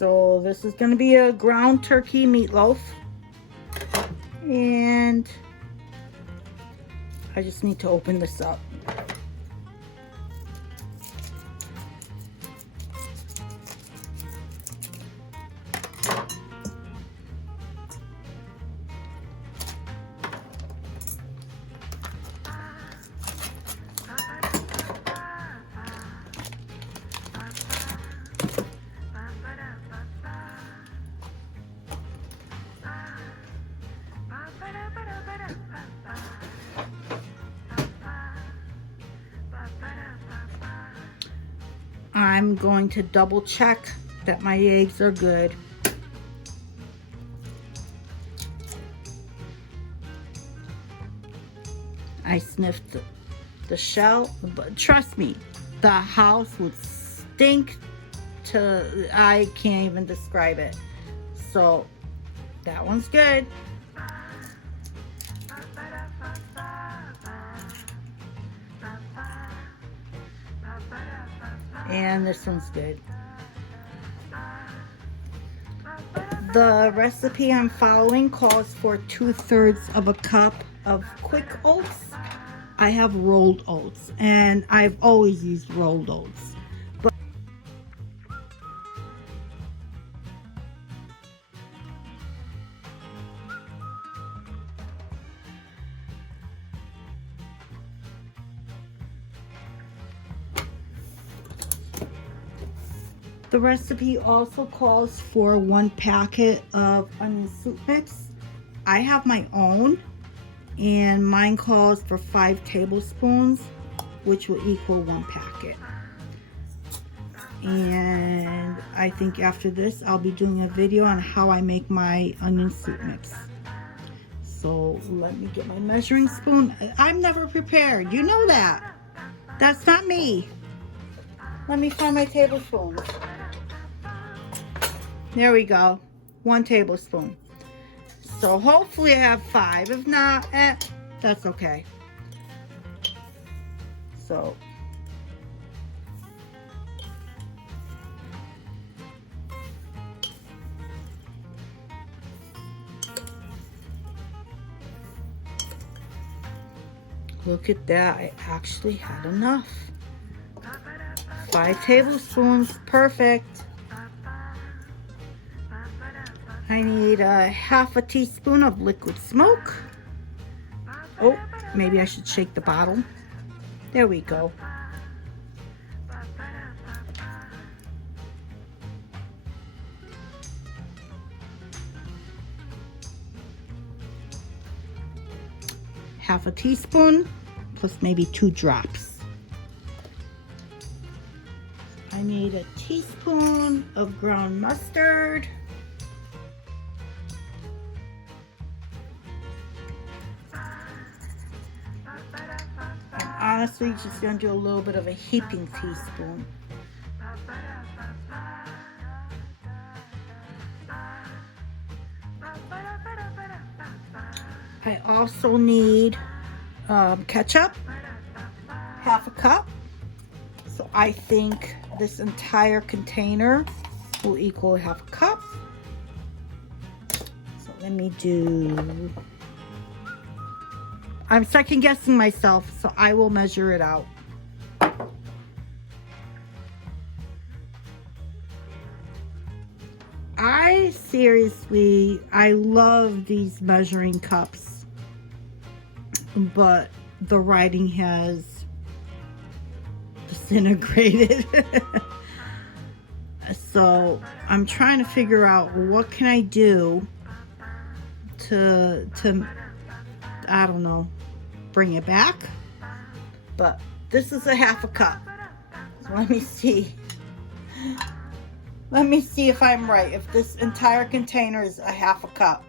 So this is going to be a ground turkey meatloaf. And I just need to open this up. I'm going to double check that my eggs are good. I sniffed the shell, but trust me, the house would stink to, I can't even describe it. So that one's good. And this one's good. The recipe I'm following calls for 2/3 of a cup of quick oats. I have rolled oats, and I've always used rolled oats. The recipe also calls for 1 packet of onion soup mix. I have my own, and mine calls for 5 tablespoons, which will equal 1 packet. And I think after this, I'll be doing a video on how I make my onion soup mix. So let me get my measuring spoon. I'm never prepared. You know that. That's not me. Let me find my tablespoons. There we go. 1 tablespoon. So hopefully I have 5. If not, that's okay. So look at that. I actually had enough. 5 tablespoons. Perfect. I need a 1/2 teaspoon of liquid smoke. Oh, maybe I should shake the bottle. There we go. Half a teaspoon plus maybe 2 drops. I need a teaspoon of ground mustard. Honestly, just gonna do a little bit of a heaping teaspoon. I also need ketchup, 1/2 cup. So I think this entire container will equal 1/2 cup. So let me do, I'm second guessing myself, so I will measure it out. I love these measuring cups, but the writing has disintegrated. So I'm trying to figure out what can I do to I don't know, bring it back. But this is a 1/2 cup. So let me see. Let me see if I'm right. If this entire container is a 1/2 cup.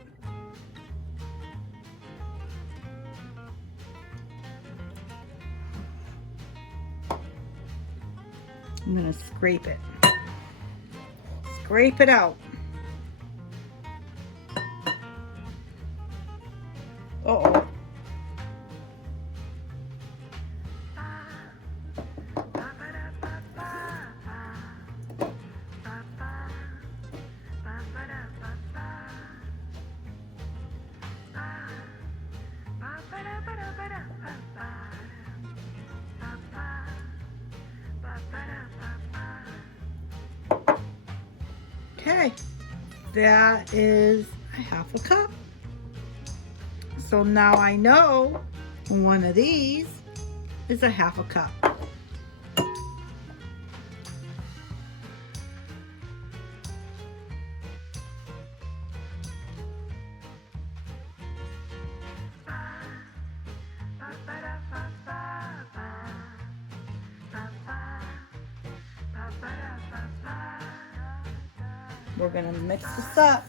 I'm gonna scrape it. Scrape it out. Uh-oh. Okay, that is a half a cup. So now I know one of these is a half a cup. We're gonna mix this up.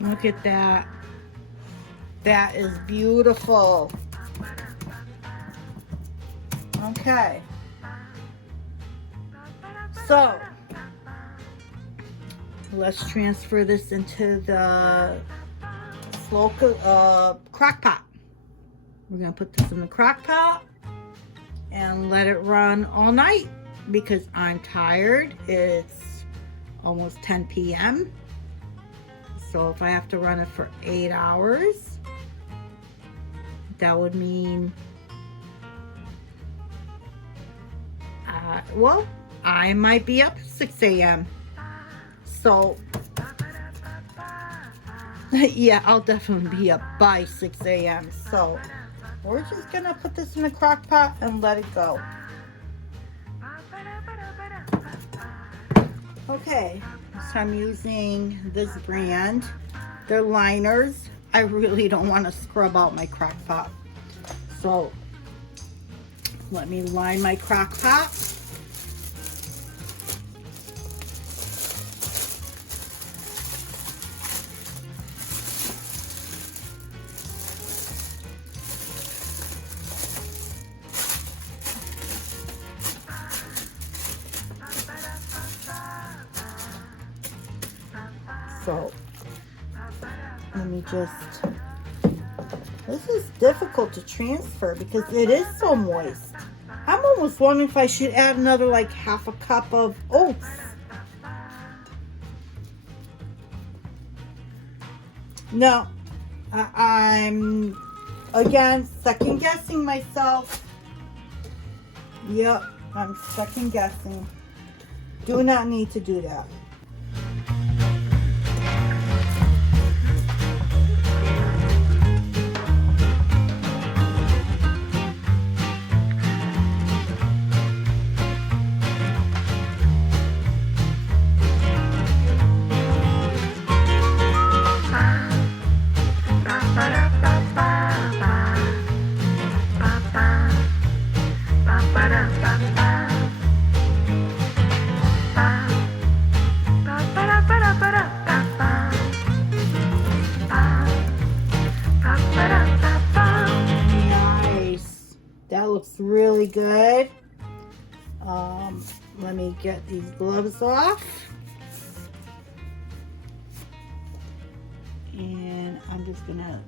Look at that. That is beautiful. Okay. So, let's transfer this into the slow crock pot. We're going to put this in the crock pot and let it run all night because I'm tired. It's almost 10 p.m. So if I have to run it for 8 hours, that would mean, well, I might be up 6 a.m. So, yeah, I'll definitely be up by 6 a.m. So, we're just going to put this in the crock pot and let it go. Okay. So I'm using this brand. They're liners. I really don't want to scrub out my crock pot. So let me line my crock pot. So let me just, this is difficult to transfer because it is so moist. I'm almost wondering if I should add another like half a cup of oats. No, I'm again second guessing myself. Yep, I'm second guessing. Do not need to do that. Looks really good. Let me get these gloves off. And I'm just gonna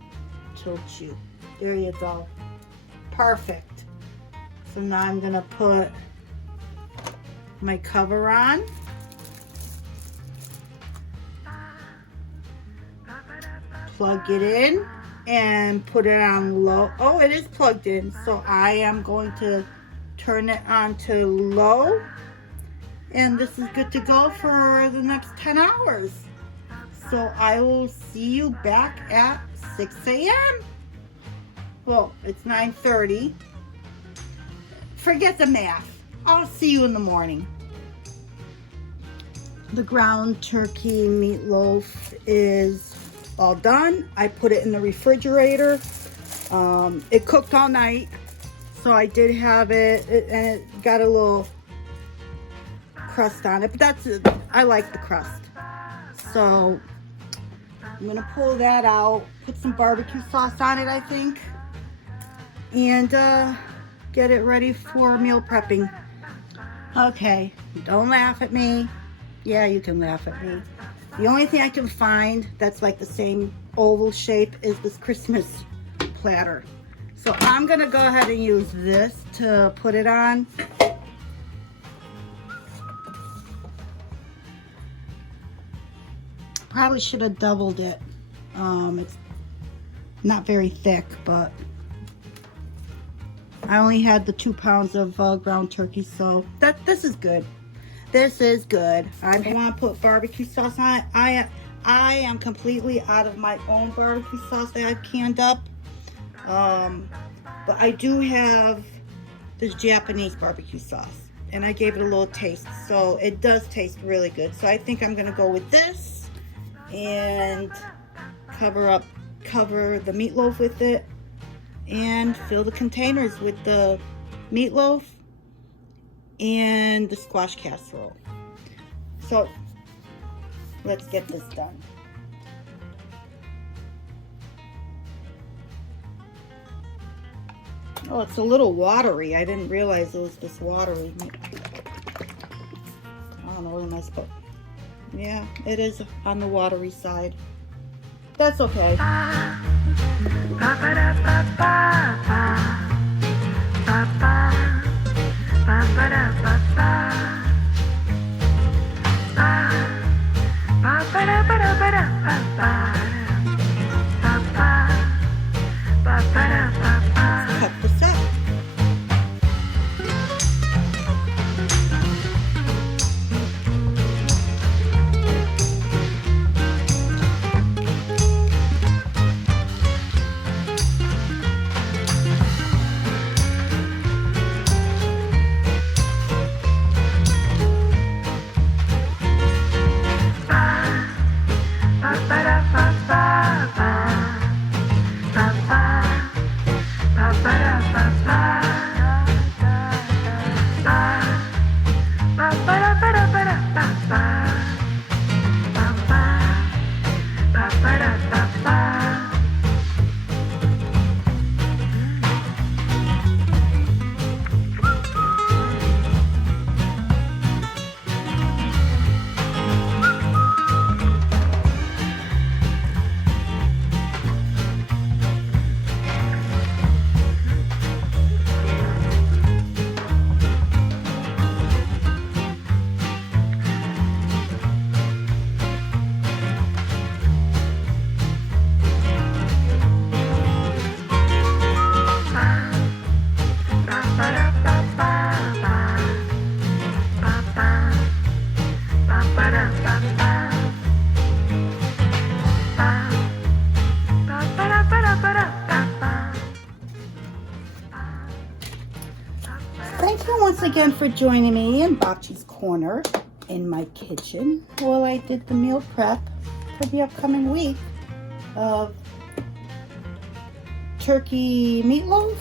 tilt you. There you go. Perfect. So now I'm gonna put my cover on. Plug it in. And put it on low. Oh, it is plugged in. So I am going to turn it on to low. And this is good to go for the next 10 hours. So I will see you back at 6 a.m. Well, it's 9:30. Forget the math. I'll see you in the morning. The ground turkey meatloaf is all done. I put it in the refrigerator. It cooked all night, so I did have it, and it got a little crust on it, but that's it. I like the crust. So I'm gonna pull that out, put some barbecue sauce on it, I think, and get it ready for meal prepping. Okay, don't laugh at me. Yeah, you can laugh at me. The only thing I can find that's like the same oval shape is this Christmas platter. So I'm gonna go ahead and use this to put it on. Probably should have doubled it. It's not very thick, but I only had the 2 pounds of ground turkey, so this is good. This is good. I want to put barbecue sauce on it. I am completely out of my own barbecue sauce that I've canned up. But I do have this Japanese barbecue sauce, and I gave it a little taste, so it does taste really good. So I think I'm gonna go with this and cover the meatloaf with it and fill the containers with the meatloaf and the squash casserole. So let's get this done. Oh, it's a little watery. I didn't realize it was this watery. I don't know, what am I supposed? Yeah, it is on the watery side. That's okay. Cut this up. Thank you once again for joining me in Bocce's Corner in my kitchen while I did the meal prep for the upcoming week of turkey meatloaf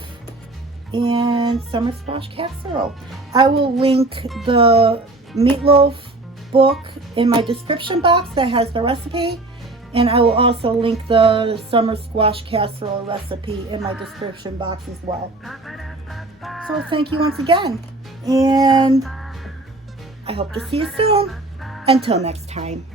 and summer squash casserole. I will link the meatloaf book in my description box that has the recipe, and I will also link the summer squash casserole recipe in my description box as well. So thank you once again, and I hope to see you soon. Until next time.